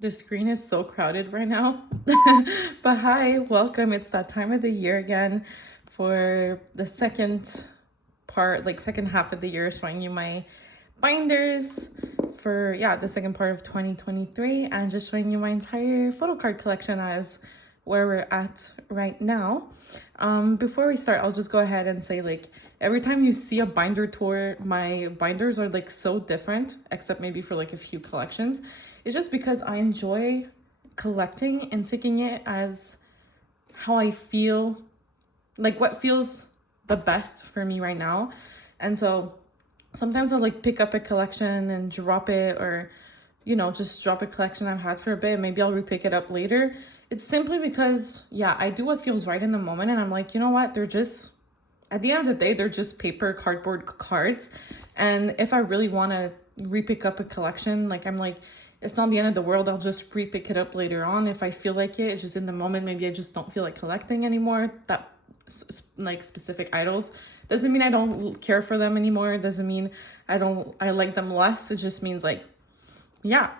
The screen is so crowded right now. But hi, welcome. It's that time of the year again for the second part, like second half of the year, showing you my binders for, yeah, the second part of 2023 and just showing you my entire photo card collection as where we're at right now. Before we start, I'll just go ahead and say, like, every time you see a binder tour, my binders are like so different, except maybe for like a few collections. It's just because I enjoy collecting and taking it as how I feel, like what feels the best for me right now. And so sometimes I'll like pick up a collection and drop it, or just drop a collection I've had for a bit. Maybe I'll repick it up later. It's simply because, yeah, I do what feels right in the moment. And I'm like, you know what? They're just, at the end of the day, they're just paper, cardboard cards. And if I really want to repick up a collection, like, I'm like, it's not the end of the world. I'll just repick it up later on if I feel like it. It's just in the moment. Maybe I just don't feel like collecting anymore. That, like, specific idols. Doesn't mean I don't care for them anymore. Doesn't mean I like them less. It just means, like, yeah.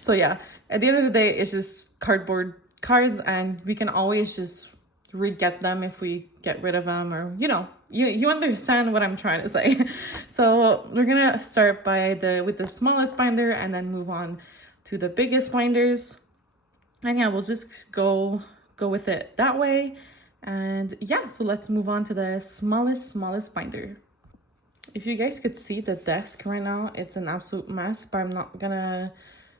So yeah, at the end of the day, it's just cardboard cards, and we can always just re-get them if we get rid of them, or you understand what I'm trying to say. So we're gonna start with the smallest binder and then move on to the biggest binders, and yeah, we'll just go with it that way. And yeah, so let's move on to the smallest binder. If you guys could see the desk right now, it's an absolute mess, but I'm not gonna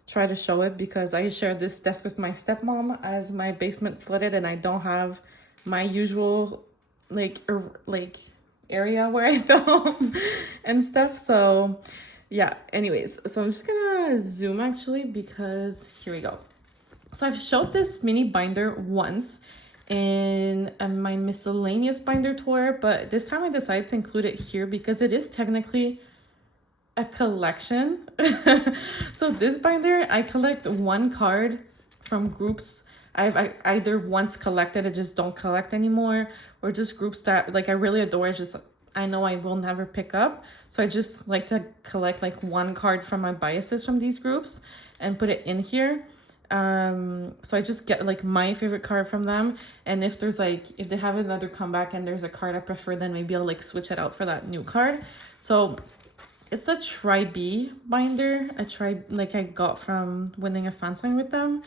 try to show it because I shared this desk with my stepmom as my basement flooded and I don't have my usual like area where I film and stuff. So yeah, anyways, so I'm just gonna zoom actually, because here we go. So I've showed this mini binder once in my miscellaneous binder tour, but this time I decided to include it here because it is technically a collection. So this binder, I collect one card from groups I either once collected and just don't collect anymore, or just groups that like I really adore, just I know I will never pick up. So I just like to collect like one card from my biases from these groups and put it in here. So I just get like my favorite card from them, and if they have another comeback and there's a card I prefer, then maybe I'll like switch it out for that new card. So it's a Tri-B binder, I got from winning a fan sign with them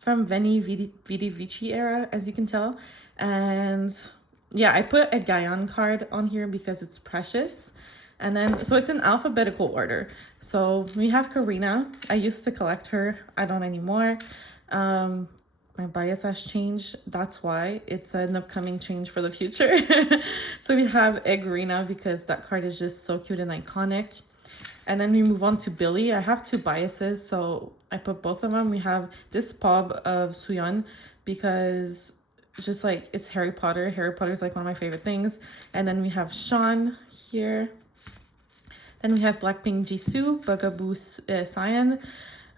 from Vici era, as you can tell. And yeah, I put a Chaeyeon card on here because it's precious. And then, so it's in alphabetical order. So we have Karina. I used to collect her. I don't anymore. My bias has changed. That's why it's an upcoming change for the future. So we have Eggerina because that card is just so cute and iconic. And then we move on to Billy. I have two biases, so I put both of them. We have this pub of Suyeon because just like it's Harry Potter. Harry Potter is like one of my favorite things. And then we have Sean here. Then we have Blackpink Jisoo, Bugaboo Cyan.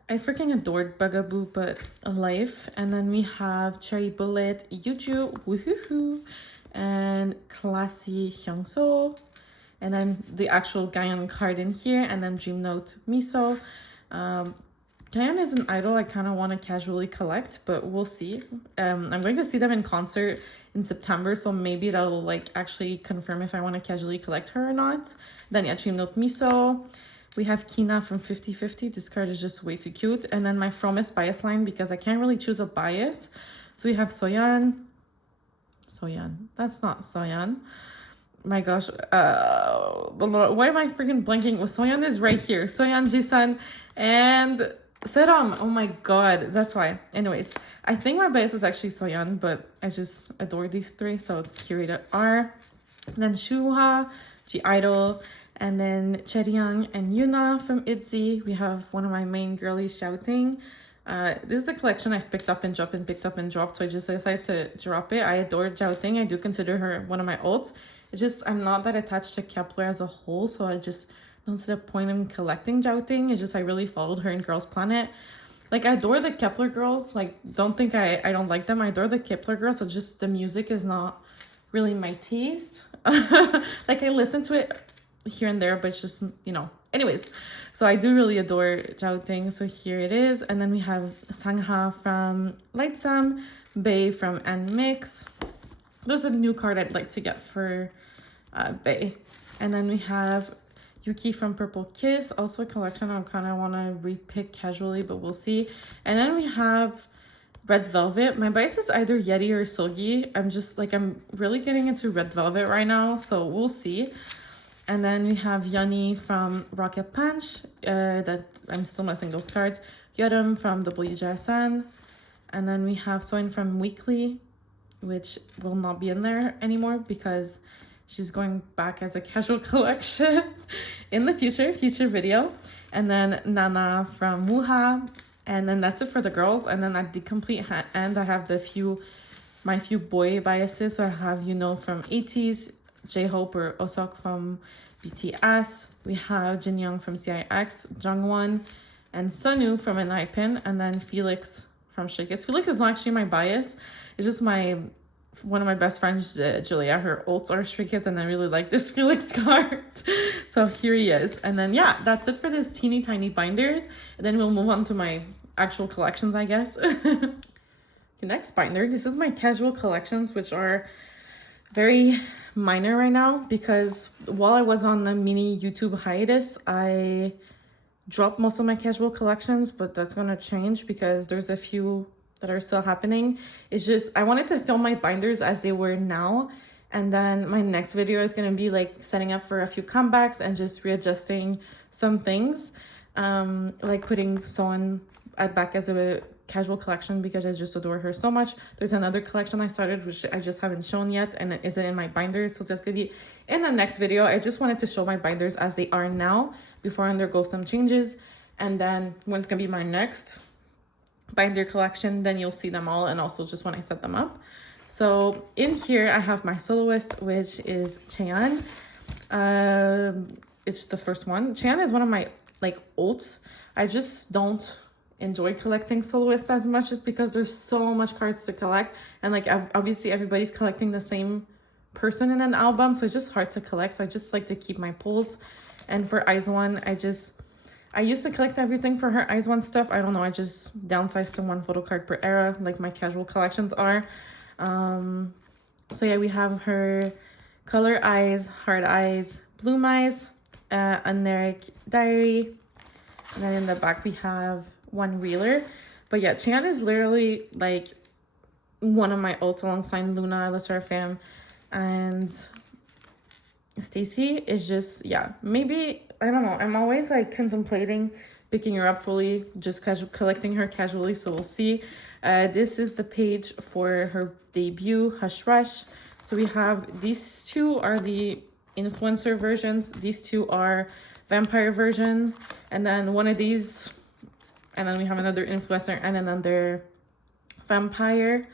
I freaking adored Bugaboo, but life. And then we have Cherry Bullet, Yuju, woohoo, and Classy Hyungso. And then the actual Chaeyeon card in here, and then Dream Note Miso. Chaeyeon is an idol I kind of want to casually collect, but we'll see. I'm going to see them in concert in September, so maybe that'll like actually confirm if I want to casually collect her or not. Then yeah, Dream Note Miso. We have Kina from 50/50. This card is just way too cute. And then my Fromis bias line, because I can't really choose a bias. So we have Soyeon. That's not Soyeon. My gosh, why am I freaking blanking? Well, Soyeon is right here. Soyeon, Jisun, and Seram. Oh my god, that's why. Anyways, I think my bias is actually Soyeon, but I just adore these three, so curated R. And then Shuha, G-Idol, and then Chaeyeon and Yuna from ITZY. We have one of my main girlies shouting. This is a collection I've picked up and dropped and picked up and dropped, so I just decided to drop it. I adore Zhao Ting. I do consider her one of my ults. It's just I'm not that attached to Kepler as a whole, so I just don't see the point in collecting Zhao Ting. It's just I really followed her in Girls Planet. Like, I adore the Kepler girls. Like, don't think I don't like them. I adore the Kepler girls. So just the music is not really my taste. Like, I listen to it here and there, but it's just, you know, anyways. So I do really adore Jiaoting. So here it is. And then we have Sangha from Lightsam, Bei from NMix. There's a new card I'd like to get for Bei. And then we have Yuki from Purple Kiss, also a collection I kind of want to repick casually, but we'll see. And then we have Red Velvet. My bias is either Yeti or Sogi. I'm really getting into Red Velvet right now, so we'll see. And then we have Yoni from Rocket Punch, that I'm still missing those cards. Yodam from WJSN. And then we have Soin from Weekly, which will not be in there anymore because she's going back as a casual collection in the future video. And then Nana from Wuha. And then that's it for the girls. And then at the complete end, I have my few boy biases. So I have from ATEEZ, J-Hope or Osok from BTS. We have Jin Young from CIX, Jungwon, and Sunu from Enhypen, and then Felix from Stray Kids. Felix is not actually my bias. It's just one of my best friends, Julia. Her ults are Stray Kids, and I really like this Felix card. So here he is. And then, yeah, that's it for this teeny tiny binders. And then we'll move on to my actual collections, I guess. The next binder, this is my casual collections, which are very minor right now because while I was on the mini YouTube hiatus, I dropped most of my casual collections, but that's gonna change because there's a few that are still happening. It's just I wanted to film my binders as they were now, and then my next video is gonna be like setting up for a few comebacks and just readjusting some things, like putting Soin back as a casual collection because I just adore her so much. There's another collection I started which I just haven't shown yet, and it isn't in my binders, so that's gonna be in the next video. I just wanted to show my binders as they are now before I undergo some changes, and then when it's gonna be my next binder collection, then you'll see them all, and also just when I set them up. So in here I have my soloist, which is Chaeyeon. It's the first one. Chaeyeon is one of my ults. I just don't enjoy collecting soloists as much just because there's so much cards to collect, and obviously everybody's collecting the same person in an album, so it's just hard to collect. So I just like to keep my pulls. And for IZ*ONE, I used to collect everything for her IZ*ONE stuff. I don't know, I just downsized to 1 photo card per era like my casual collections are. So yeah, we have her Color Eyes, Hard Eyes, Bloom Eyes, Uneric Diary, and then in the back we have one reeler. But yeah, Chaeyeon is literally one of my ults alongside Loona, lesserafim, and Stayc is just, yeah, maybe, I don't know, I'm always contemplating picking her up fully, just collecting her casually, so we'll see. This is the page for her debut, Hush Rush. So we have, these two are the influencer versions, these two are vampire version, and then one of these, and then we have another influencer and another vampire.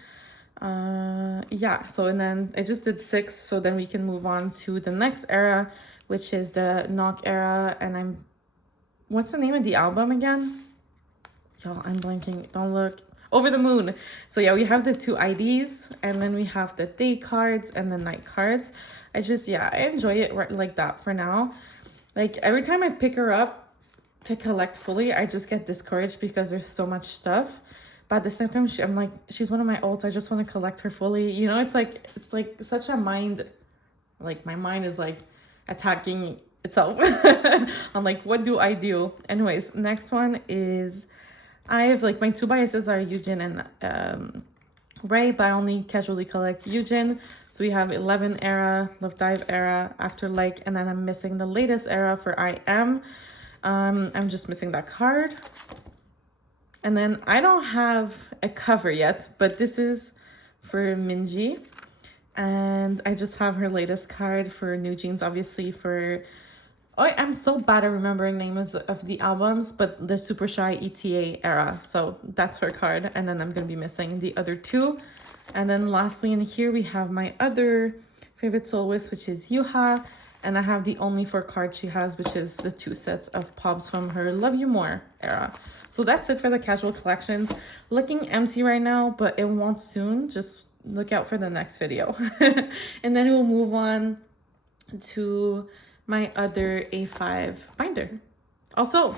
Yeah, so and then I just did 6, so then we can move on to the next era, which is the Knock era. And what's the name of the album again? Y'all, I'm blanking, don't look. Over the Moon. So yeah, we have the 2 IDs, and then we have the day cards and the night cards. I enjoy it like that for now. Every time I pick her up to collect fully, I just get discouraged because there's so much stuff. But at the same time, she's one of my ults. I just want to collect her fully. You know, it's such a mind, my mind is attacking itself. I'm what do I do? Anyways, next one is, I have my 2 biases are Yeonjun and Ray, but I only casually collect Yeonjun. So we have 11 era, Love Dive era, After and then I'm missing the latest era for I Am. I'm just missing that card. And then I don't have a cover yet, but this is for Minji. And I just have her latest card for New Jeans, obviously for... Oh, I'm so bad at remembering names of the albums, but the Super Shy ETA era. So that's her card. And then I'm going to be missing the other 2. And then lastly in here, we have my other favorite soloist, which is Yuha. And I have the only 4 cards she has, which is the 2 sets of pops from her Love You More era. So that's it for the casual collections. Looking empty right now, but it won't soon. Just look out for the next video. And then we'll move on to my other A5 binder. Also,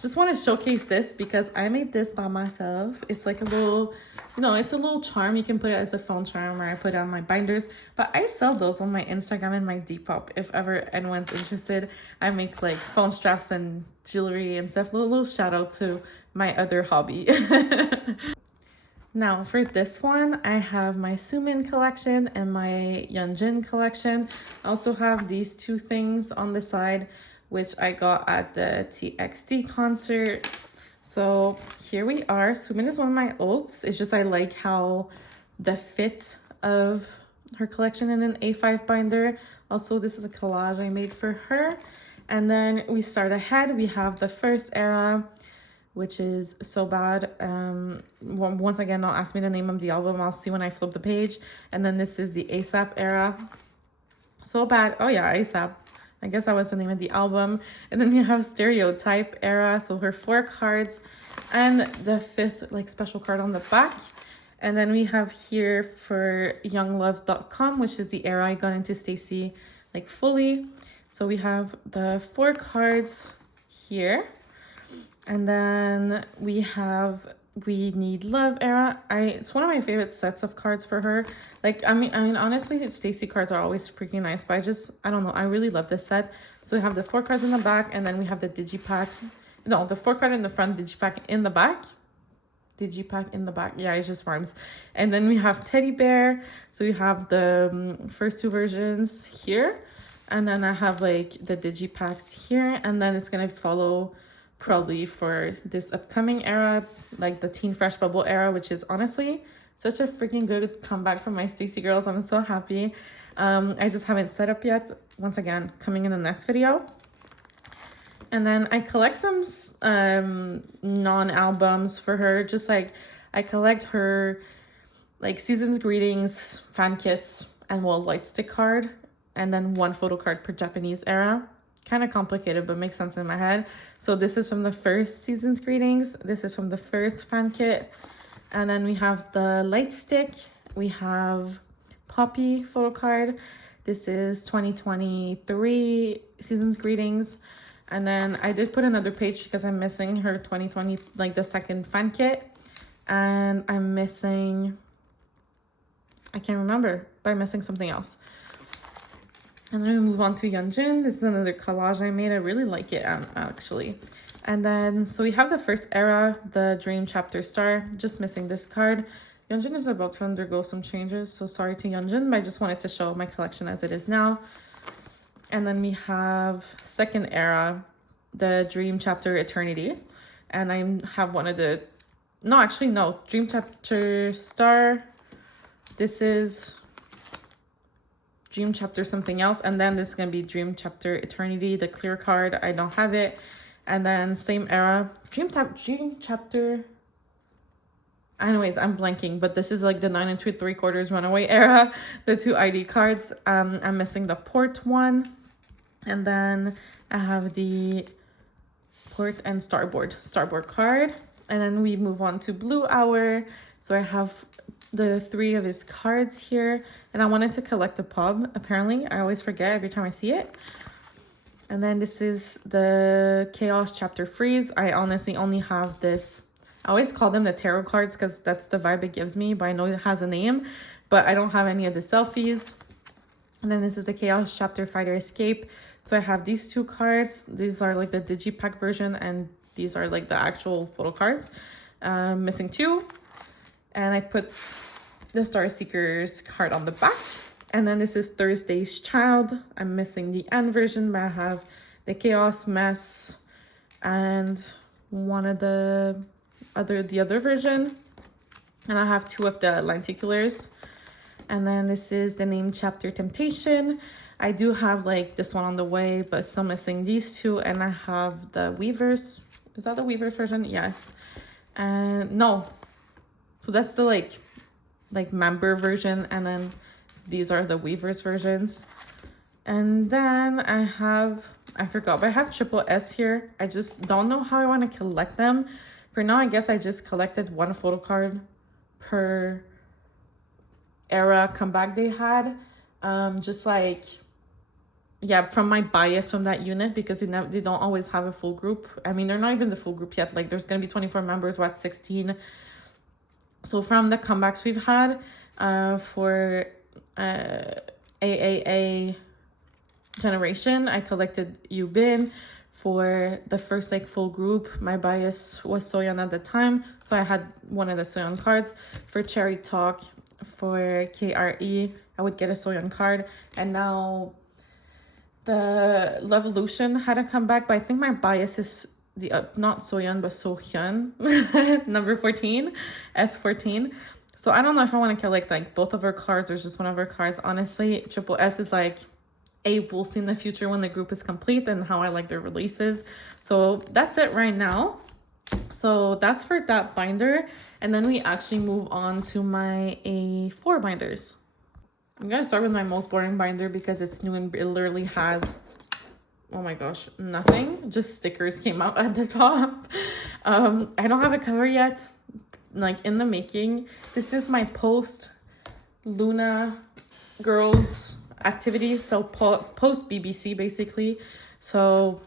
just want to showcase this because I made this by myself. It's like a little, it's a little charm. You can put it as a phone charm, or I put it on my binders. But I sell those on my Instagram and my Depop if ever anyone's interested. I make like phone straps and jewelry and stuff. Little shout out to my other hobby. Now for this one, I have my Sumin collection and my yeonjun collection. I also have these two things on the side, which I got at the TXT concert. So here we are. Sumin is one of my ults. It's just I like how the fit of her collection in an A5 binder. Also, this is a collage I made for her. And then we start ahead. We have the first era, which is So Bad. Once again, don't ask me the name of the album. I'll see when I flip the page. And then this is the ASAP era. So Bad. Oh yeah, ASAP. I guess that was the name of the album. And then we have Stereotype era. So her 4 cards and the 5th like special card on the back. And then we have here for younglove.com, which is the era I got into Stayc like fully. So we have the 4 cards here. And then we have We Need Love era. It's one of my favorite sets of cards for her. Like, I mean honestly, Stayc cards are always freaking nice, but I don't know, I really love this set. So we have the 4 cards in the back, and then we have the digipack. No, the 4 card in the front, digipack in the back. Digipack in the back. Yeah, it just rhymes. And then we have Teddy Bear. So we have the first 2 versions here. And then I have like the digipacks here, and then it's gonna follow probably for this upcoming era, like the Teen Fresh Bubble era, which is honestly such a freaking good comeback from my Stayc girls. I'm so happy. I just haven't set up yet. Once again, coming in the next video. And then I collect some non-albums for her. Just like I collect her like Season's Greetings, fan kits, and light stick card, and then 1 photo card per Japanese era. Kind of complicated, but makes sense in my head. So this is from the first Season's Greetings. This is from the first fan kit. And then we have the light stick. We have Poppy photo card. This is 2023 Season's Greetings. And then I did put another page because I'm missing her 2020, like the second fan kit. And I'm missing, I can't remember, but I'm missing something else. And then we move on to Yeonjun. This is another collage I made. I really like it, actually. And then, so we have the first era, the Dream Chapter Star. Just missing this card. Yeonjun is about to undergo some changes, so sorry to Yeonjun, but I just wanted to show my collection as it is now. And then we have second era, the Dream Chapter Eternity. And I have one of the, Dream Chapter Star. This is Dream Chapter something else, and then this is gonna be Dream Chapter Eternity, the clear card. I don't have it. And then same era, Dream Chapter. Anyways, I'm blanking, but this is like the 9 2 3/4 runaway era, the 2 ID cards. I'm missing the port one, and then I have the port and starboard card. And then we move on to Blue Hour. So I have the 3 of his cards here, and I wanted to collect a pub. Apparently I always forget every time I see it. And then this is the Chaos Chapter Freeze. I honestly only have this. I always call them the tarot cards because that's the vibe it gives me, but I know it has a name, but I don't have any of the selfies. And then this is the Chaos Chapter Fighter Escape. So I have these 2 cards. These are like the digipack version, and these are like the actual photo cards. Missing 2. And I put the Star Seekers card on the back. And then this is Thursday's Child. I'm missing the N version, but I have the Chaos Mess and one of the other version. And I have 2 of the lenticulars. And then this is the Name Chapter Temptation. I do have like this one on the way, but still missing these 2. And I have the Weavers. Is that the Weavers version? Yes. And no. So that's the like member version, and then these are the Weavers versions. And then I forgot, but I have Triple S here. I just don't know how I want to collect them. For now, I guess I just collected 1 photo card per era comeback they had. Just like, yeah, from my bias from that unit, because they don't always have a full group. I mean, they're not even the full group yet. Like, there's gonna be 24 members. We're at 16. So from the comebacks we've had for AAA generation, I collected Yubin. For the first like full group, my bias was Soyeon at the time, so I had one of the Soyeon cards. For Cherry Talk, for KRE, I would get a Soyeon card. And now the Levolution had to come back, but I think my bias is the not Soyeon but Sohyun, number 14, S14. So I don't know if I want to collect like both of her cards or just one of her cards. Honestly, Triple S is like we'll see in the future when the group is complete and how I like their releases. So that's it right now. So that's for that binder. And then we actually move on to my A4 binders. I'm gonna start with my most boring binder because it's new and it literally has, oh my gosh, nothing. Just stickers came out at the top. I don't have a cover yet, like in the making. This is my post Loona girls activities, so post BBC basically. So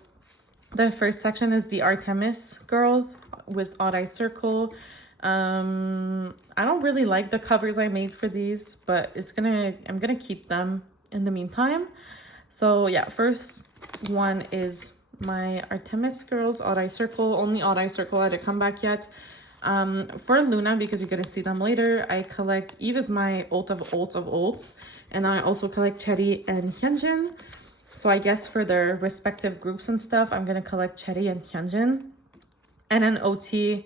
the first section is the Artemis girls with Odd Eye Circle. I don't really like the covers I made for these, but I'm gonna keep them in the meantime. So yeah, first one is my Artemis girls Odd Eye Circle. Only Odd Eye Circle had to come back yet. For Loona, because you're gonna see them later, I collect Yves is my ult of ults, and I also collect Cherry and Yeonjun. So I guess for their respective groups and stuff, I'm gonna collect Cherry and Yeonjun, and an OT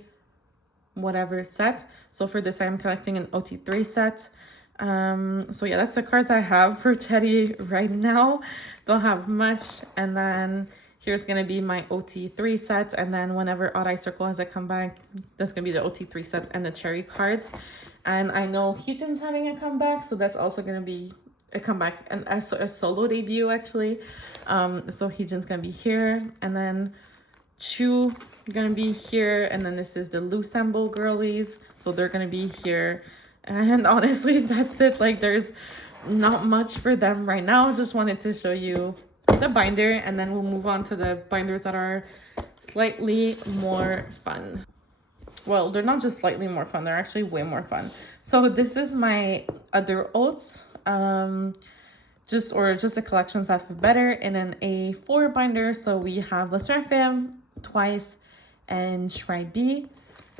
whatever set. So for this, I'm collecting an OT3 set. So yeah, that's the cards I have for Cherry right now. Don't have much. And then here's gonna be my OT3 set, and then whenever Odd Eye Circle has a comeback, that's gonna be the OT3 set and the Cherry cards. And I know Heejin's having a comeback, so that's also gonna be a comeback and a solo debut actually. So Heejin's gonna be here, and then Chu gonna be here, and then this is the Lusambo girlies, so they're gonna be here. And honestly, that's it. Like, there's not much for them right now. Just wanted to show you the binder, and then we'll move on to the binders that are slightly more fun. Well, they're not just slightly more fun, they're actually way more fun. So this is my other ults, just the collections that fit better in an A4 binder. So we have lesserafim, Twice, and Shri.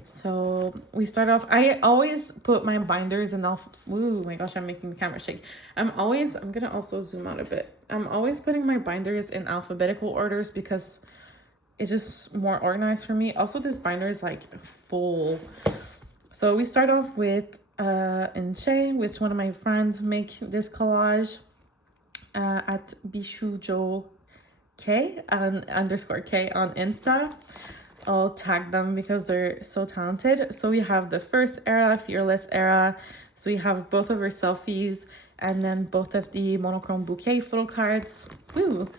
So we start off, I always put my binders in ooh my gosh, I'm making the camera shake. I'm gonna also zoom out a bit. I'm always putting my binders in alphabetical orders because it's just more organized for me. Also, this binder is like full. So we start off with Eunchae, which one of my friends make this collage at Bishujo K underscore K on Insta. I'll tag them because they're so talented. So we have the first era, Fearless era. So we have both of her selfies, and then both of the monochrome bouquet photo cards. Woo!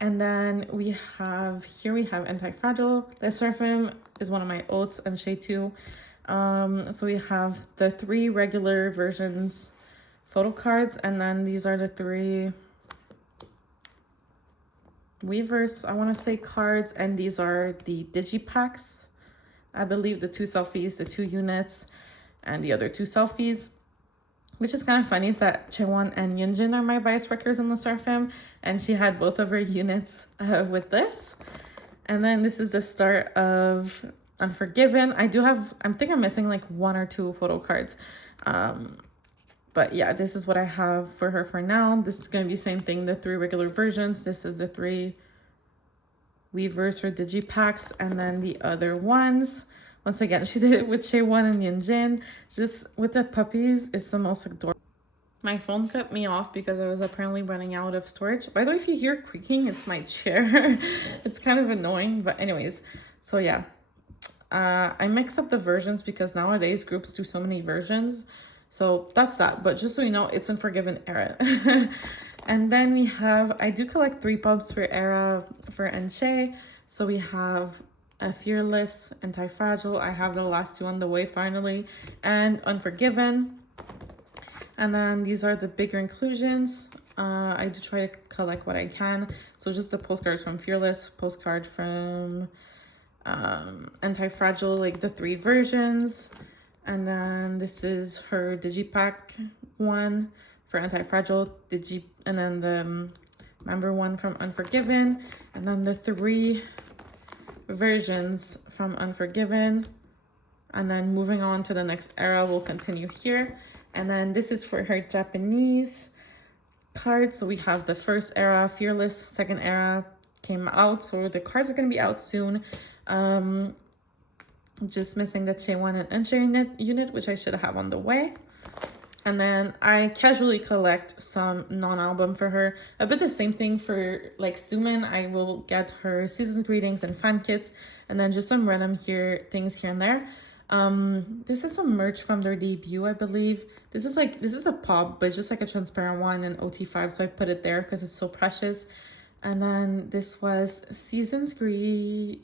And then we have Anti-Fragile. The sserafim is one of my ults, and Untitled too. So we have the 3 regular versions photo cards, and then these are the 3 Weverse, I want to say, cards, and these are the digipacks. I believe the 2 selfies, the 2 units, and the other 2 selfies. Which is kind of funny is that Chaeyeon and Yeonjun are my bias wreckers in the sserafim, and she had both of her units with this. And then this is the start of Unforgiven. I think I'm missing like 1 or 2 photo cards. But yeah, this is what I have for her for now. This is going to be the same thing, the 3 regular versions. This is the 3 Weverse or digipacks, and then the other ones. Once again, she did it with Chaeyeon and Yeonjun. Just with the puppies, it's the most adorable. My phone cut me off because I was apparently running out of storage. By the way, if you hear creaking, it's my chair. It's kind of annoying, but anyways. So yeah, I mixed up the versions because nowadays groups do so many versions. So that's that. But just so you know, it's Unforgiven era. And then we have, I do collect 3 pubs for era for Eunchae. So we have a Fearless, Anti-Fragile. I have the last 2 on the way finally. And Unforgiven. And then these are the bigger inclusions. I do try to collect what I can. So just the postcards from Fearless, postcard from Anti-Fragile, like the 3 versions. And then this is her digipack one for Anti-Fragile, and then the member one from Unforgiven, and then the 3 versions from Unforgiven. And then moving on to the next era, we'll continue here. And then this is for her Japanese cards. So we have the first era, Fearless, second era came out. So the cards are going to be out soon. Just missing the Chaeyeon and Eunchae unit, which I should have on the way. And then I casually collect some non-album for her. A bit the same thing for like Sumin. I will get her season's greetings and fan kits, and then just some random things here and there. This is some merch from their debut, I believe. This is a pop, but it's just like a transparent one in OT5, so I put it there because it's so precious. And then this was season's greetings.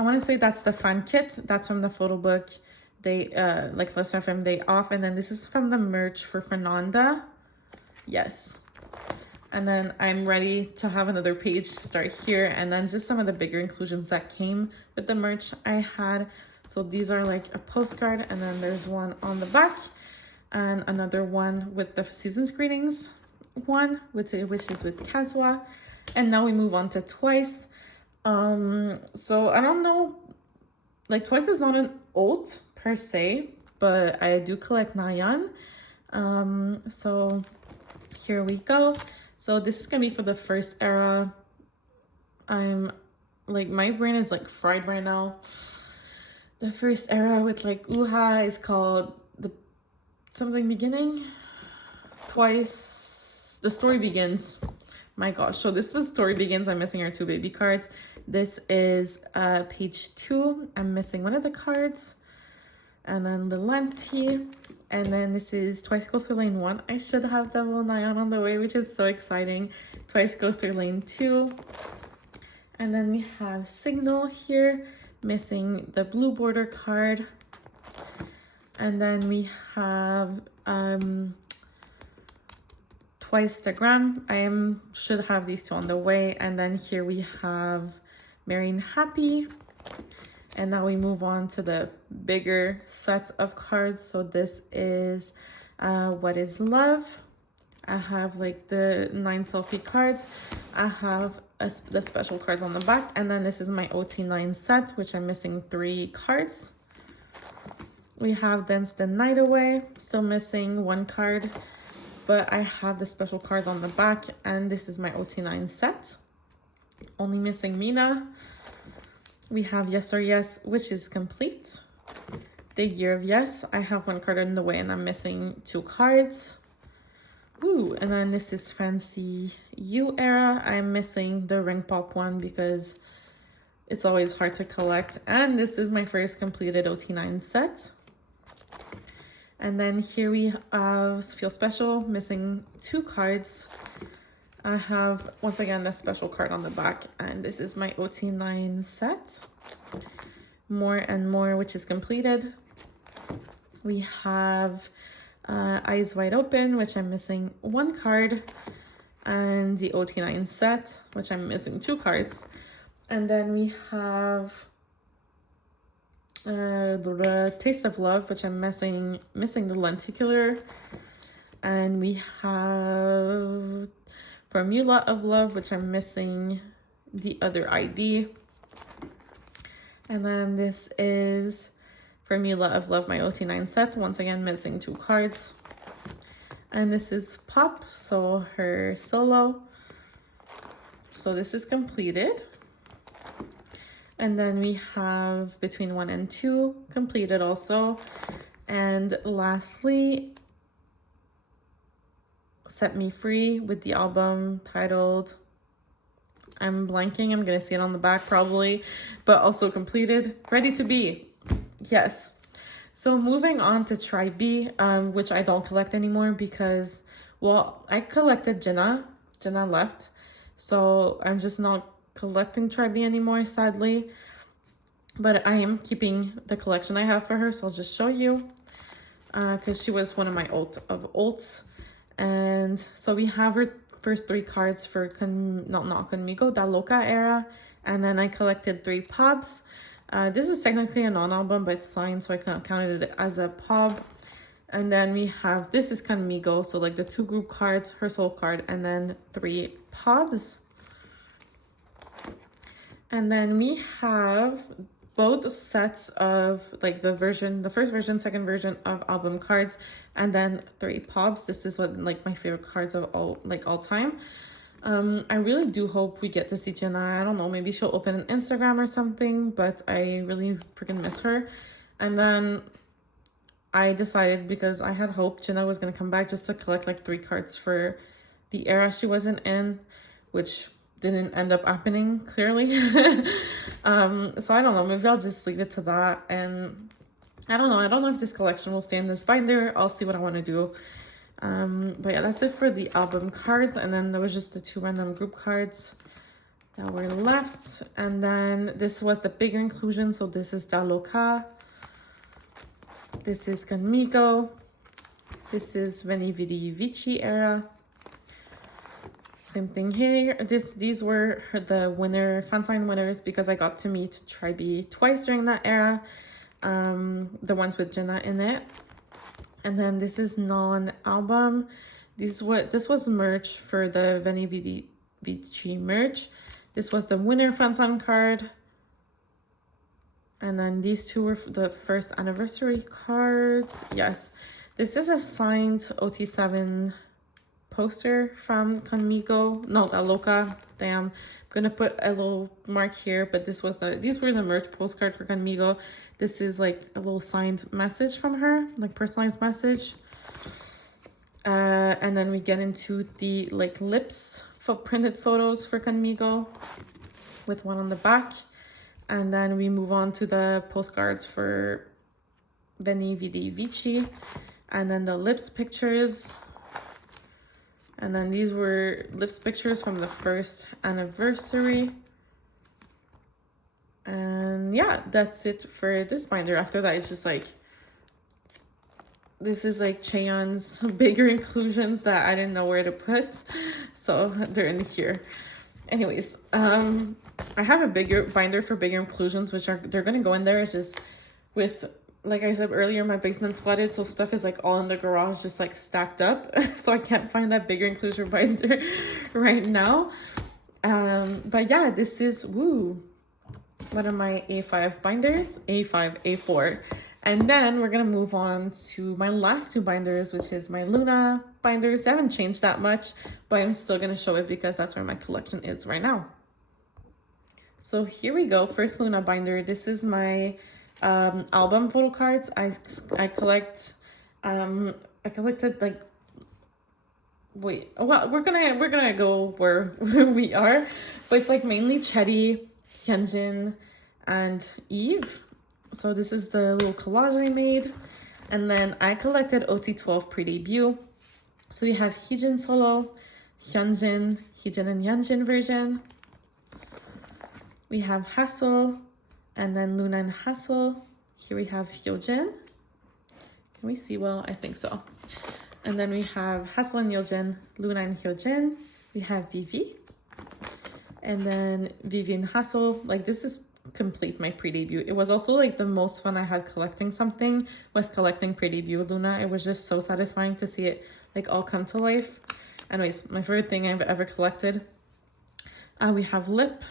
I want to say that's the fan kit. That's from the photo book. They like lesserafim Day Off, and then this is from the merch for Fernanda. Yes. And then I'm ready to have another page start here, and then just some of the bigger inclusions that came with the merch I had. So these are like a postcard, and then there's one on the back, and another one with the season's greetings one, which is with Kazwa. And now we move on to Twice. So I don't know, like Twice is not an ult per se, but I do collect Nayeon. So here we go. So this is gonna be for the first era. I'm like, my brain is like fried right now. The first era with like Uha is called the something beginning. Twice, the story begins. My gosh, so this is story begins. I'm missing our 2 baby cards. This is page 2. I'm missing one of the cards. And then the Lenti. And then this is Twice Goes to Lane 1. I should have Devil Nayeon on the way, which is so exciting. Twice Goes to Lane 2. And then we have Signal here, missing the blue border card. And then we have Twice the Gram. Should have these 2 on the way. And then here we have Marrying Happy. And now we move on to the bigger sets of cards. So this is What is Love. I have like the 9 selfie cards. I have the special cards on the back. And then this is my OT9 set, which I'm missing 3 cards. We have Dance the Night Away. Still missing 1 card. But I have the special cards on the back, and this is my OT9 set. Only missing Mina. We have Yes or Yes, which is complete. The Year of Yes. I have 1 card in the way, and I'm missing 2 cards. Ooh, and then this is Fancy You era. I'm missing the Ring Pop one because it's always hard to collect. And this is my first completed OT9 set. And then here we have Feel Special, missing 2 cards. I have, once again, the special card on the back, and this is my OT9 set. More and More, which is completed. We have Eyes Wide Open, which I'm missing 1 card, and the OT9 set, which I'm missing 2 cards. And then we have the Taste of Love, which I'm missing the lenticular. And we have Formula of Love, which I'm missing the other ID. And then this is Formula of Love, my OT9 set, once again missing 2 cards. And this is Pop, so her solo. So this is completed. And then we have Between 1 and 2 completed also. And lastly, Set Me Free with the album titled, I'm blanking, I'm gonna see it on the back probably, but also completed. Ready to Be. Yes. So moving on to Try B, which I don't collect anymore because, well, I collected Jenna left. So I'm just not collecting Try B anymore, sadly. But I am keeping the collection I have for her, so I'll just show you. because she was one of my ults. And so we have her first 3 cards for not Conmigo, Da Loca era. And then I collected 3 pubs. This is technically a non-album, but it's signed, so I counted it as a pub. And then we have, this is Conmigo, so like the 2 group cards, her soul card, and then 3 pubs. And then we have both sets of like the first version, second version of album cards, and then 3 pubs. This is what like my favorite cards of all time. I really do hope we get to see Jenna. I don't know, maybe she'll open an Instagram or something, but I really freaking miss her. And then I decided, because I had hoped Jenna was gonna come back, just to collect like 3 cards for the era she wasn't in, which didn't end up happening, clearly. So I don't know, maybe I'll just leave it to that. And I don't know if this collection will stay in this binder. I'll see what I want to do. But yeah, that's it for the album cards. And then there was just the 2 random group cards that were left. And then this was the bigger inclusion. So this is Da Loca, this is Conmigo, this is Veni Vidi Vici era. Same thing here. These were the fan sign winners, because I got to meet Tribe twice during that era. The ones with Jenna in it. And then this is non-album. This was merch for the Veni Vidi Vici merch. This was the winner fan sign card. And then these 2 were the first anniversary cards. Yes, this is a signed OT7 poster from Conmigo. No, Da Loca. Damn. I'm gonna put a little mark here, but these were the merch postcard for Conmigo. This is like a little signed message from her, like personalized message. And then we get into the like lips for printed photos for Conmigo with one on the back. And then we move on to the postcards for Veni Vidi Vici, and then the lips pictures. And then these were lips pictures from the first anniversary. And yeah, that's it for this binder. After that, it's just like, this is like Chaeyeon's bigger inclusions that I didn't know where to put. So they're in here. Anyways, I have a bigger binder for bigger inclusions, they're gonna go in there. It's just with, like I said earlier, my basement's flooded, so stuff is like all in the garage, just like stacked up. So I can't find that bigger inclusion binder right now. But yeah, this is one of my A5 binders, A5, A4. And then we're gonna move on to my last 2 binders, which is my Loona binders. They haven't changed that much, but I'm still gonna show it because that's where my collection is right now. So here we go, first Loona binder. This is my album photo cards. I collected like, well, we're gonna go where we are, but it's like mainly Chaeyeon, Yeonjun, and Yves. So this is the little collage I made. And then I collected OT12 pre-debut. So we have Heejin solo, Hyunjin, Heejin and Yeonjun version. We have Hassel, and then Loona and Hassel. Here we have Hyojin. Can we see well? I think so. And then we have Hassel and Yeonjun, Loona and Hyojin. We have Vivi. And then Vivi and Hassel. Like, this is complete my pre-debut. It was also like the most fun I had collecting something, was collecting pre-debut Loona. It was just so satisfying to see it like all come to life. Anyways, my favorite thing I've ever collected. We have Lip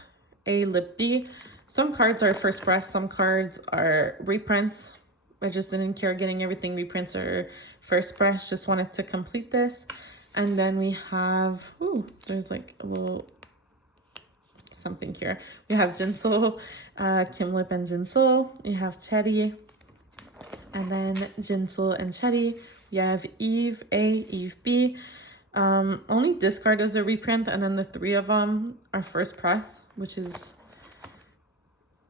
A, Lip B. Some cards are first press, some cards are reprints. I just didn't care getting everything reprints or first press, just wanted to complete this. And then we have, there's like a little something here. We have Jinso, Kim Lip and Jinso. We have Chaeyeon, and then Jinso and Chaeyeon. We have Yves A, Yves B. Only this card is a reprint, and then the 3 of them are first press, which is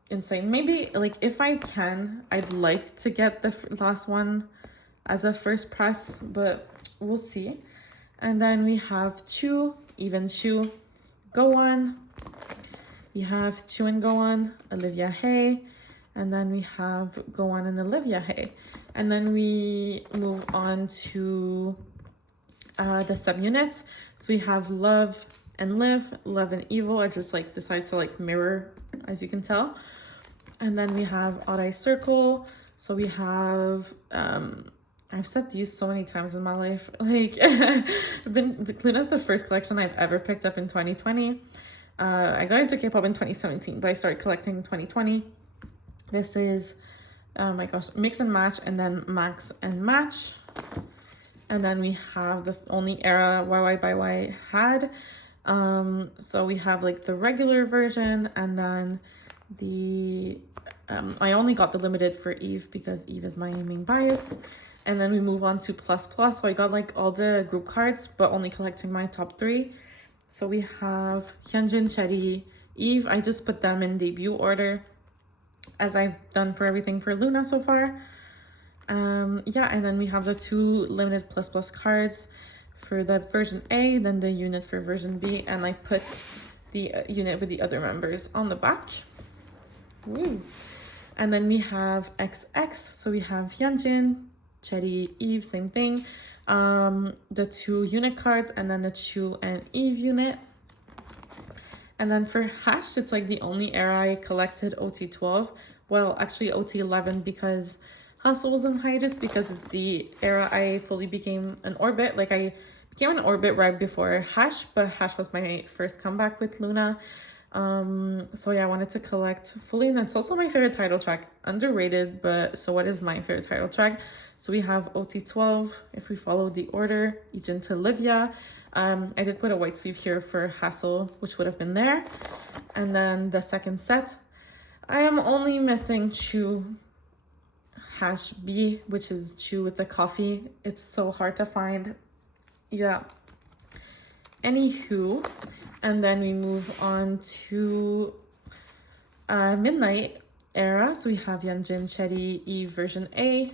insane. Maybe like if I can, I'd like to get the last one as a first press, but we'll see. And then we have Chu, even Chu, Go On. We have Chu and Go On, Olivia Hay, and then we have Go On and Olivia Hay. And then we move on to the subunits. So we have love and live, love and evil. I just like decided to like mirror, as you can tell. And then we have odd eye circle. So we have I've said these so many times in my life. Like Loona's the first collection I've ever picked up in 2020. I got into K-pop in 2017, but I started collecting in 2020. This is oh my gosh, mix and match, and then max and match. And then we have the only era YY by Y had. So we have like the regular version, and then the I only got the limited for Yves because Yves is my main bias. And then we move on to plus plus. So I got like all the group cards, but only collecting my top 3. So we have Yeonjun, Chaeyeon, Yves. I just put them in debut order, as I've done for everything for Loona so far. Yeah, and then we have the 2 limited plus plus cards for the version A, then the unit for version B, and I put the unit with the other members on the back. Woo. And then we have XX, so we have Yeonjun, Chaeyeon, Yves, same thing. The 2 unit cards, and then the Chu and Yves unit. And then for hash, it's like the only era I collected OT12. Well, actually OT11, because Hustle was in hiatus, because it's the era I fully became an orbit. Like I became an orbit right before hash, but hash was my first comeback with Loona. So yeah, I wanted to collect fully, and that's also my favorite title track. Underrated, but so what is my favorite title track? So we have OT12, if we follow the order, Yeonjun to Livia. I did put a white sleeve here for Hassle, which would have been there. And then the second set, I am only missing Chu hash B, which is Chu with the coffee. It's so hard to find. Yeah. Anywho, and then we move on to Midnight era. So we have Yeonjun, Chaeyeon, Yves version A.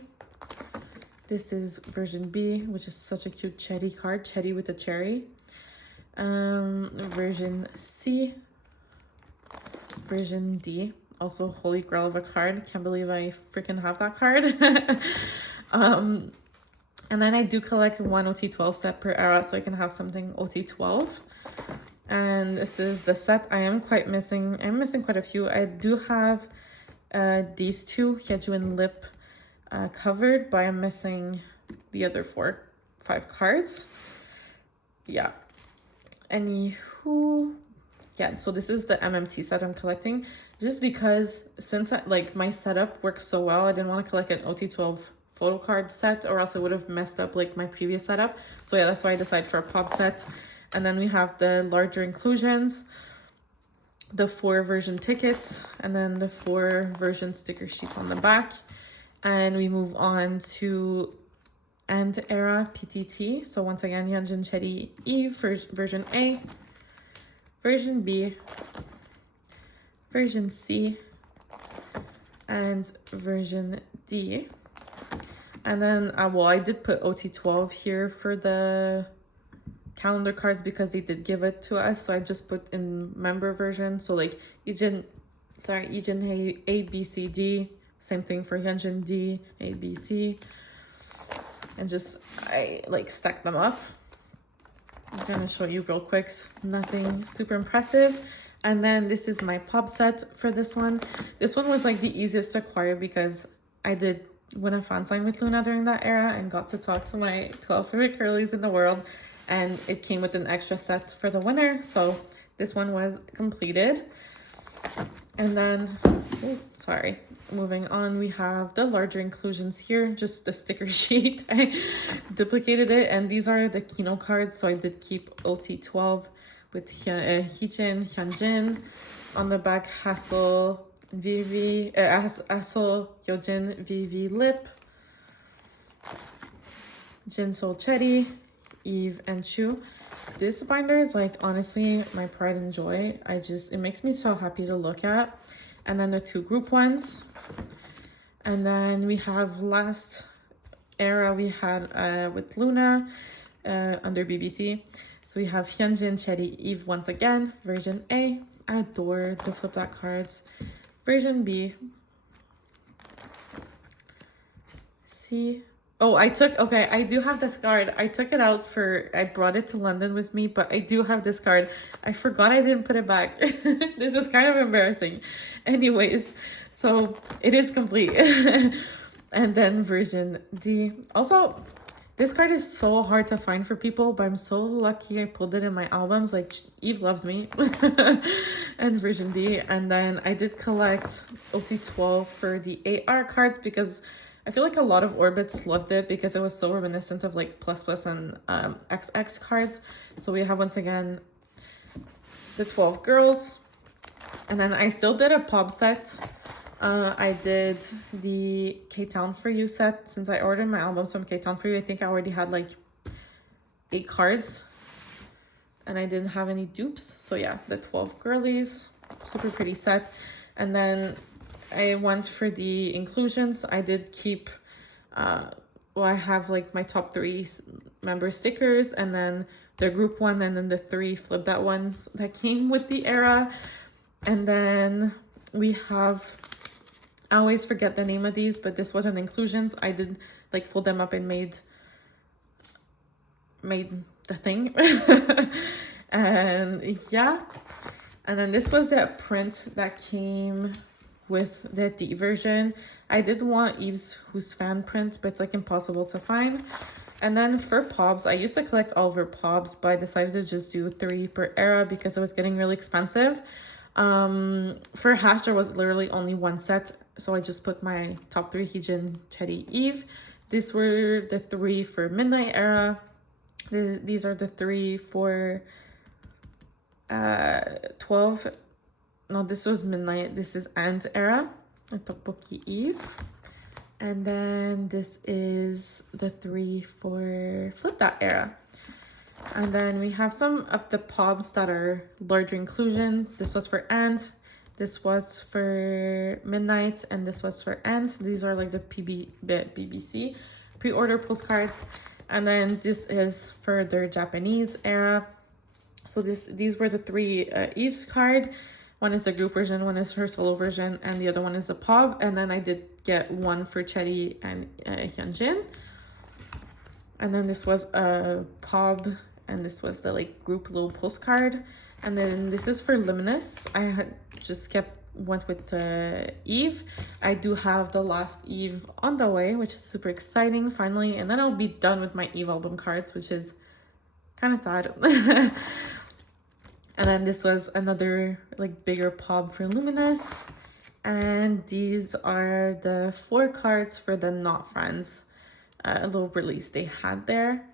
This is version B, which is such a cute Chaeyeon card, Chaeyeon with the cherry. Version C, version D, also holy grail of a card. Can't believe I freaking have that card. And then I do collect 1 OT12 set per era, so I can have something OT12. And this is the set I am quite missing. I'm missing quite a few. I do have these 2, Yeonjun Lip, covered, but I'm missing the other 5 cards. Yeah. Anywho, yeah, so this is the MMT set I'm collecting, just because since like my setup works so well, I didn't want to collect an OT12 photocard set, or else it would have messed up like my previous setup. So yeah, that's why I decided for a pop set. And then we have the larger inclusions, the 4 version tickets, and then the 4 version sticker sheets on the back. And we move on to End era PTT. So once again, Yeonjun, Chaeyeon, Yves version A, version B, version C, and version D. And then, well, I did put OT12 here for the calendar cards because they did give it to us. So I just put in member version. So like Yeonjun A, B, C, D. Same thing for Yeonjun D, A, B, C. And just, I like stack them up. I'm gonna show you real quick. Nothing super impressive. And then this is my pop set for this one. This one was like the easiest to acquire because I did win a fan sign with Loona during that era and got to talk to my 12 favorite curlies in the world. And it came with an extra set for the winner. So this one was completed. And then, sorry, moving on, we have the larger inclusions here, just the sticker sheet. I duplicated it, and these are the Kino cards. So I did keep OT12 with Hijin, Yeonjun. On the back, Hassle, Hassle, Yeonjun, Vivi, Lip, Jinsol, Chaeyeon, Yves, and Chu. This binder is like honestly my pride and joy. It makes me so happy to look at. And then the 2 group ones. And then we have last era we had with Loona under BBC. So we have Yeonjun, Chaeyeon, Yves once again, version A. I adore the flip that cards. Version B, see. Oh, okay, I do have this card. I took it out I brought it to London with me, but I do have this card. I forgot I didn't put it back. This is kind of embarrassing. Anyways, so it is complete. And then version D. Also, this card is so hard to find for people, but I'm so lucky I pulled it in my albums. Like, Yves loves me. And version D. And then I did collect ulti 12 for the AR cards because I feel like a lot of orbits loved it because it was so reminiscent of like plus and XX cards. So we have once again the 12 girls. And then I still did a pop set. I did the K-Town For You set since I ordered my albums from K-Town For You. I think I already had like 8 cards and I didn't have any dupes. So yeah, the 12 girlies, super pretty set. And then I went for the inclusions. I did keep, I have like my top 3 member stickers and then the group one and then the 3 flip that ones that came with the era. And then we have, I always forget the name of these, but this wasn't inclusions. I did like fold them up and made the thing. And yeah. And then this was the print that came with the D version. I did want Yves Who's Fan print, but it's like impossible to find. And then for pobs, I used to collect all of her pobs, but I decided to just do 3 per era because it was getting really expensive. For hash, there was literally only 1 set, so I just put my top 3 Heejin, Chetty, Yves. These were the 3 for Midnight era. These are the 3 for 12. No, this was Midnight. This is Ant era. Tteokbokki Yves. And then this is the 3 for Flip That era. And then we have some of the pobs that are larger inclusions. This was for Ant. This was for Midnight. And this was for Ant. These are like the BBC pre-order postcards. And then this is for their Japanese era. So these were the 3 Yves card. One is the group version, one is her solo version, and the other one is the pob. And then I did get 1 for Chetty and Yeonjun. And then this was a pob, and this was the like group little postcard. And then this is for Luminous. I had just went with Yves. I do have the last Yves on the way, which is super exciting finally. And then I'll be done with my Yves album cards, which is kind of sad. And then this was another like bigger pob for Luminous. And these are the 4 cards for the Not Friends little release they had there.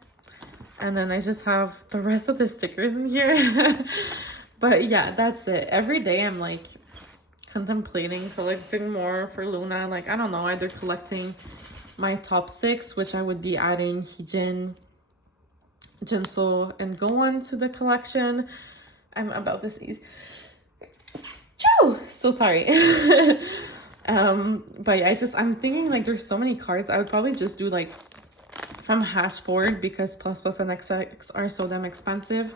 And then I just have the rest of the stickers in here. But yeah, that's it. Every day I'm like contemplating collecting more for Loona. Like, I don't know, either collecting my top 6, which I would be adding Heejin, Jinso, and Gowon to the collection. I'm about to sneeze. Choo! So sorry. But yeah, I'm thinking like there's so many cards. I would probably just do like from hash forward because plus and XX are so damn expensive.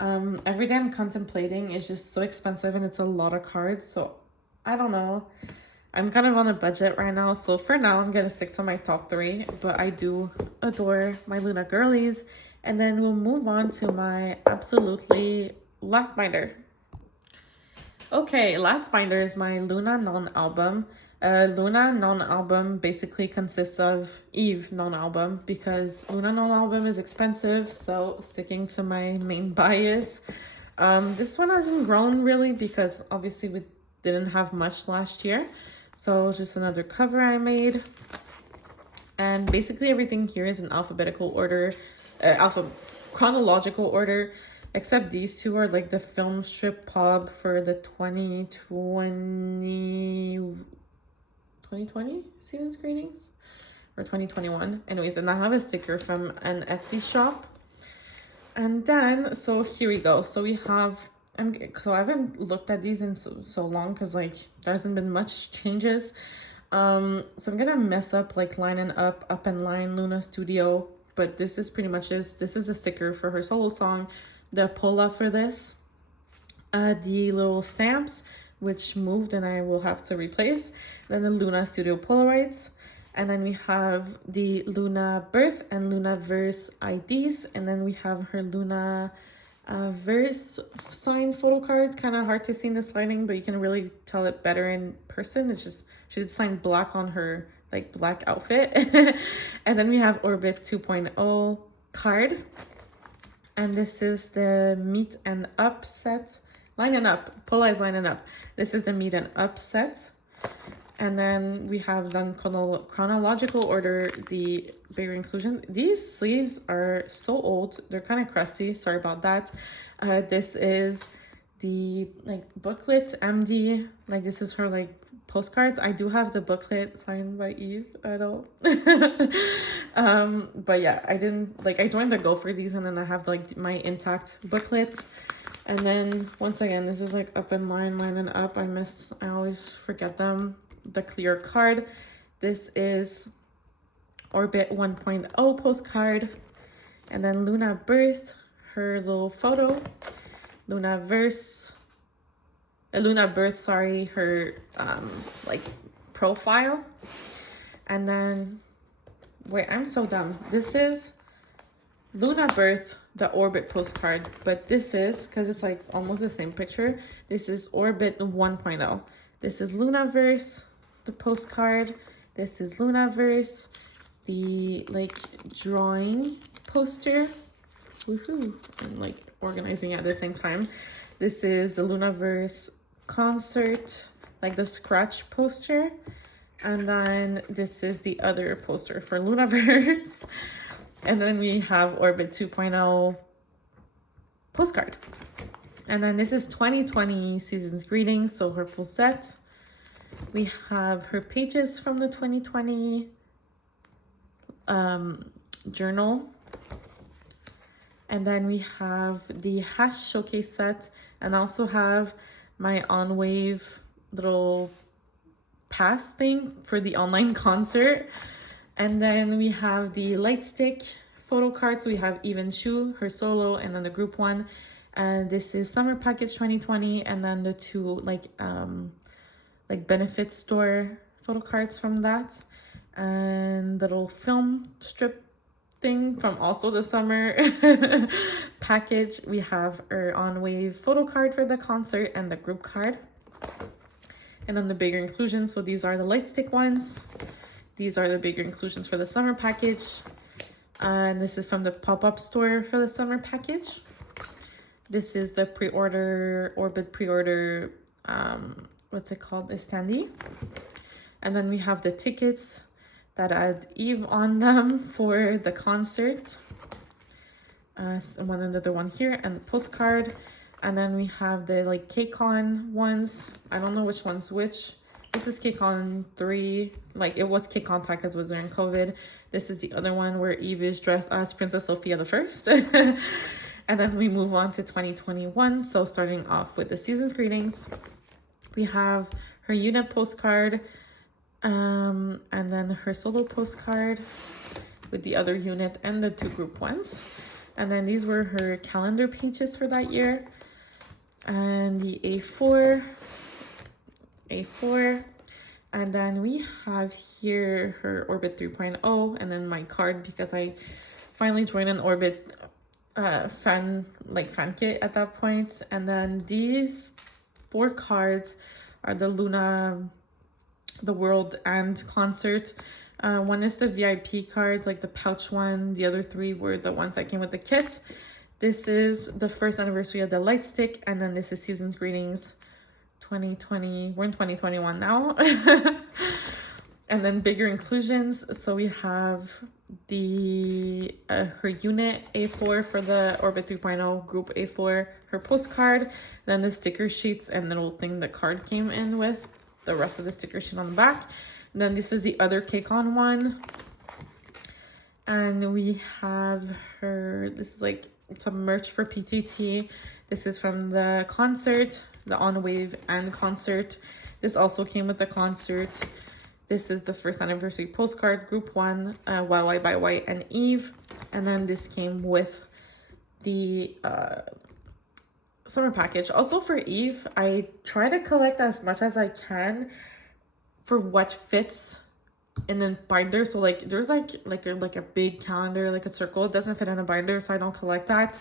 Every day I'm contemplating, it's just so expensive and it's a lot of cards. So I don't know. I'm kind of on a budget right now. So for now, I'm going to stick to my top 3. But I do adore my Loona girlies. And then we'll move on to my absolutely last binder. Okay, last binder is my Loona non-album. Loona non-album basically consists of Yves non-album because Loona non-album is expensive, so sticking to my main bias. This one hasn't grown really because obviously we didn't have much last year. So just another cover I made. And basically everything here is in alphabetical order, chronological order. Except these 2 are like the film strip pob for the 2020 season's greetings or 2021. Anyways, and I have a sticker from an Etsy shop. And then, so here we go. So we have, so I haven't looked at these in so long because like there hasn't been much changes. So I'm gonna mess up like lining up and line Loona Studio, but this is pretty much this is a sticker for her solo song. The Pola for this, the little stamps, which moved and I will have to replace. Then the Loona Studio Polaroids. And then we have the Loona birth and Loona verse IDs. And then we have her Loona verse signed photo cards. Kind of hard to see in this lighting, but you can really tell it better in person. It's just, she did sign black on her like black outfit. And then we have Orbit 2.0 card. And this is the meet and up set. Line and up. Pola is line and up. This is the meet and up set. And then we have done chronological order the bigger inclusion. These sleeves are so old. They're kind of crusty. Sorry about that. This is the like booklet MD. Like this is her like postcards. I do have the booklet signed by Yves. I don't. But yeah, I didn't like. I joined the Go for these, and then I have like my intact booklet. And then once again, this is like up in line and up. I always forget them. The clear card. This is Orbit 1.0 postcard. And then Loona birth, her little photo. Loona birth, sorry, her like profile. And then wait, I'm so dumb. This is Loona birth, the Orbit postcard, but this is, because it's like almost the same picture, this is Orbit 1.0. This is Loonaverse, the postcard. This is Loonaverse, the like drawing poster. Woohoo! I'm like organizing it at the same time. This is the Loonaverse concert, like the scratch poster. And then this is the other poster for Loonaverse. And then we have Orbit 2.0 postcard. And then this is 2020 season's greetings, so her full set. We have her pages from the 2020 journal. And then we have the hash showcase set, and also have my on wave little pass thing for the online concert. And then we have the light stick photo cards. We have Yves, her solo, and then the group one. And this is summer package 2020, and then the two like benefit store photo cards from that, and little film strip thing from also the summer package. We have our on wave photo card for the concert and the group card, and then the bigger inclusions. So these are the light stick ones. These are the bigger inclusions for the summer package, and this is from the pop-up store for the summer package. This is the pre-order Orbit pre-order what's it called, the standee. And then we have the tickets that had Yves on them for the concert, one another one here, and the postcard. And then we have the like KCON ones. I don't know which one's which. This is KCON 3, like it was KCON Tech as was during COVID. This is the other one where Yves is dressed as Princess Sophia the First. And then we move on to 2021. So starting off with the season's greetings, we have her unit postcard, and then her solo postcard with the other unit and the two group ones. And then these were her calendar pages for that year, and the A4. And then we have here her Orbit 3.0, and then my card, because I finally joined an Orbit fan kit at that point. And then these 4 cards are the Loona, the World and Concert. One is the VIP card, like the pouch one. The other 3 were the ones that came with the kit. This is the first anniversary of the light stick, and then this is season's greetings 2020. We're in 2021 now. And then bigger inclusions. So we have the her unit A4 for the Orbit 3.0 group A4, her postcard, then the sticker sheets and the little thing the card came in with, the rest of the sticker sheet on the back. And then this is the other KCON one. And we have her, this is like some merch for PTT. This is from the concert, the On Wave and concert. This also came with the concert. This is the first anniversary postcard, group 1, YY by White and Yves. And then this came with the summer package. Also for Yves, I try to collect as much as I can for what fits in a binder. So like there's like a big calendar, like a circle. It doesn't fit in a binder, so I don't collect that.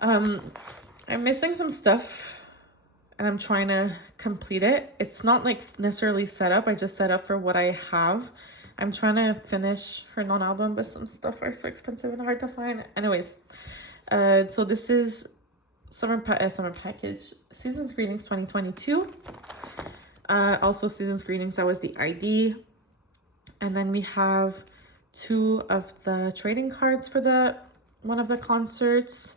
I'm missing some stuff and I'm trying to complete it. It's not like necessarily set up. I just set up for what I have. I'm trying to finish her non-album, but some stuff are so expensive and hard to find. Anyways, so this is summer package, Season's Greetings 2022. Also Season's Greetings, that was the ID. And then we have 2 of the trading cards for one of the concerts.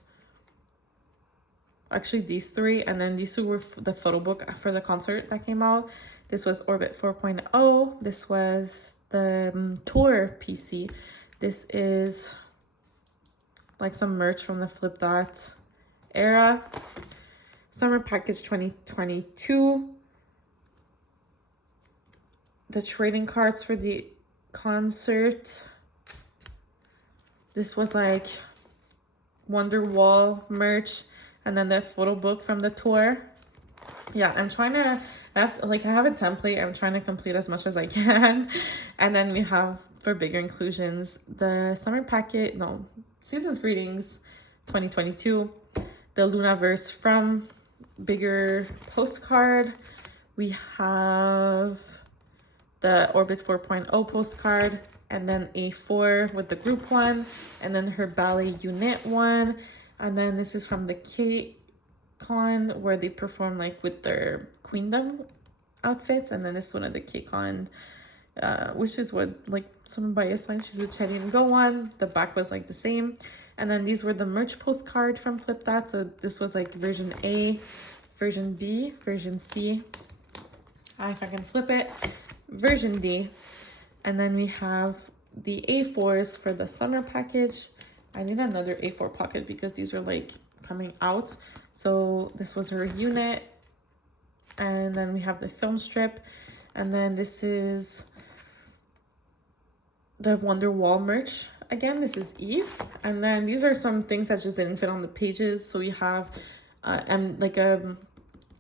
Actually, these 3, and then these 2 were the photo book for the concert that came out. This was Orbit 4.0. This was the tour PC. This is like some merch from the Flip Dot era. Summer package 2022. The trading cards for the concert. This was like Wonderwall merch. And then the photo book from the tour. Yeah, I'm trying to, I have a template. I'm trying to complete as much as I can. And then we have, for bigger inclusions, the summer packet, no, Season's Greetings 2022. The Loona verse from bigger postcard. We have the Orbit 4.0 postcard. And then A4 with the group one. And then her ballet unit one. And then this is from the KCON where they perform like with their queendom outfits. And then this is one of the KCON, which is what like someone by his sign, she's with Chaeyeon go on. The back was like the same. And then these were the merch postcard from Flip That. So this was like version A, version B, version C. If I can flip it, version D. And then we have the A4s for the summer package. I need another A4 pocket because these are like coming out. So this was her unit. And then we have the film strip. And then this is the Wonderwall merch. Again, this is Yves. And then these are some things that just didn't fit on the pages. So we have,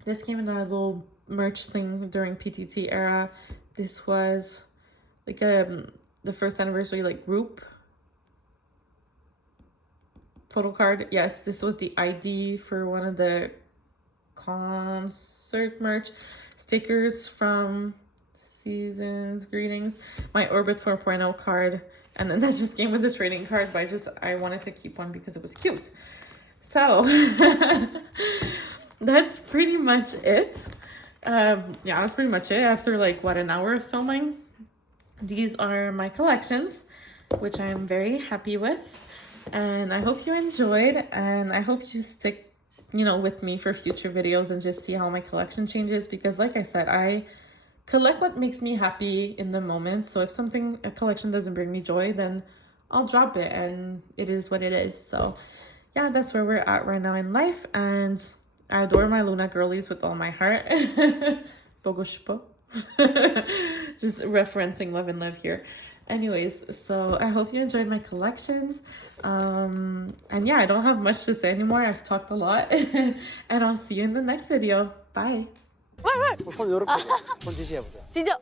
this came in a little merch thing during PTT era. This was like the first anniversary like group photo card. Yes, this was the ID for one of the concert merch. Stickers from Season's Greetings. My Orbit 4.0 card. And then that just came with the trading card, but I wanted to keep one because it was cute. So that's pretty much it. Yeah, that's pretty much it. After like what, an hour of filming. These are my collections, which I'm very happy with. And I hope you enjoyed, and I hope you stick, with me for future videos and just see how my collection changes, because like I said, I collect what makes me happy in the moment. So if a collection doesn't bring me joy, then I'll drop it, and it is what it is. So yeah, that's where we're at right now in life, and I adore my Loona girlies with all my heart. Bogoshipo. Just referencing Love and Love here. Anyways, so I hope you enjoyed my collections. And yeah, I don't have much to say anymore. I've talked a lot. And I'll see you in the next video. Bye. 손 이렇게 손 지시해보세요. 진짜.